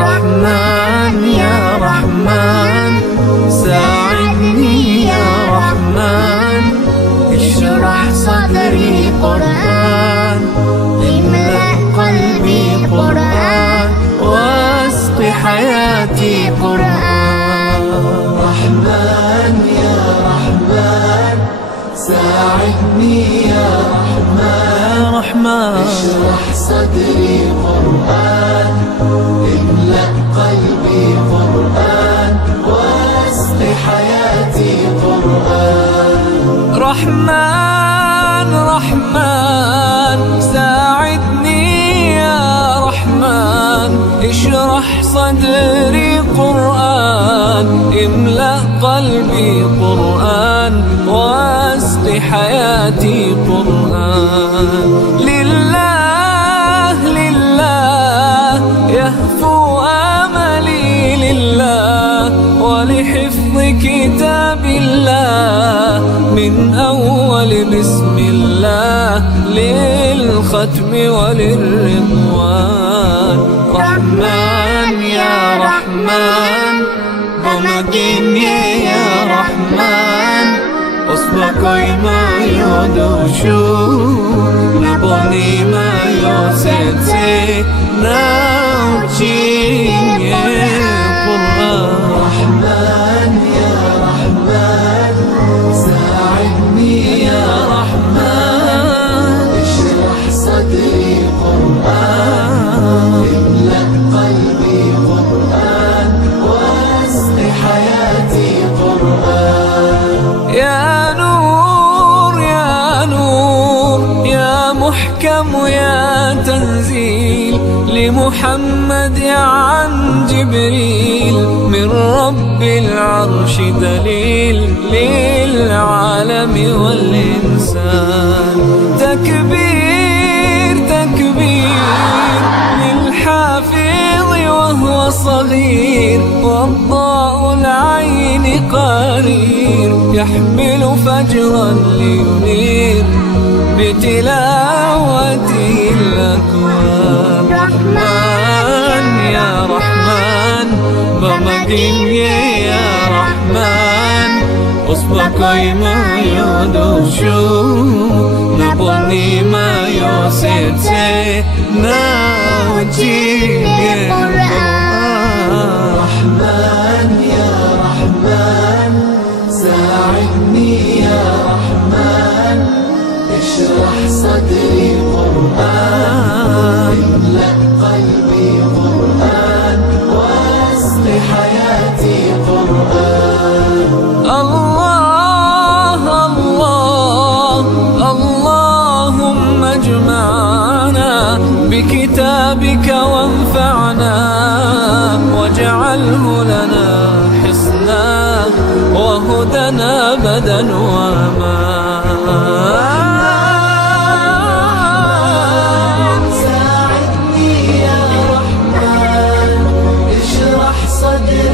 رحمن يا رحمن ساعدني يا رحمن، اشرح صدري قرآن، املأ قلبي قرآن، واسق حياتي قرآن. رحمن يا رحمن ساعدني يا رحمن، اشرح صدري قرآن، املأ قلبي قرآن، واسق حياتي قرآن. رحمن رحمن ساعدني يا رحمن، اشرح صدري قرآن، املأ قلبي قرآن، واسق حياتي قرآن. لله لله يهفو آملي لله، ولحفظ كتاب الله من أول بسم الله للختم وللرضوان. رحمن يا رحمن بمجيني يا رحمن، أصبحي ما يدوشو نبني ما يوسيتي ناوتي قرآن. رحمن يا رحمن ساعدني يا رحمن، اشرح صدري قرآن، املأ قلبي قرآن، واسق حياتي قرآن. يا نور يا نور يا محكم يا تنزيل لمحمد عن جبريل، من رب العرش دليل للعالم والإنسان. تكبير تكبير للحافظ وهو صغير، والضاء العين قرير، يحمل فجرا لينير بتلاوته الأكوان. رحمن يا رحمن بمجيني يا رحمن، أصبحي ما يدوشو نبني ما يوسيتي ناوتي قرآن. رحمن يا رحمن ساعدني يا رحمن، اشرح صدري قرآن، املأ قلبي قرآن، واسق حياتي قرآن. الله الله اللهم اجمعنا بكتابك وانفعنا، واجعله لنا حصنا وهدنا أبدا وأمان. ساعدني يا رحمن اشرح صدري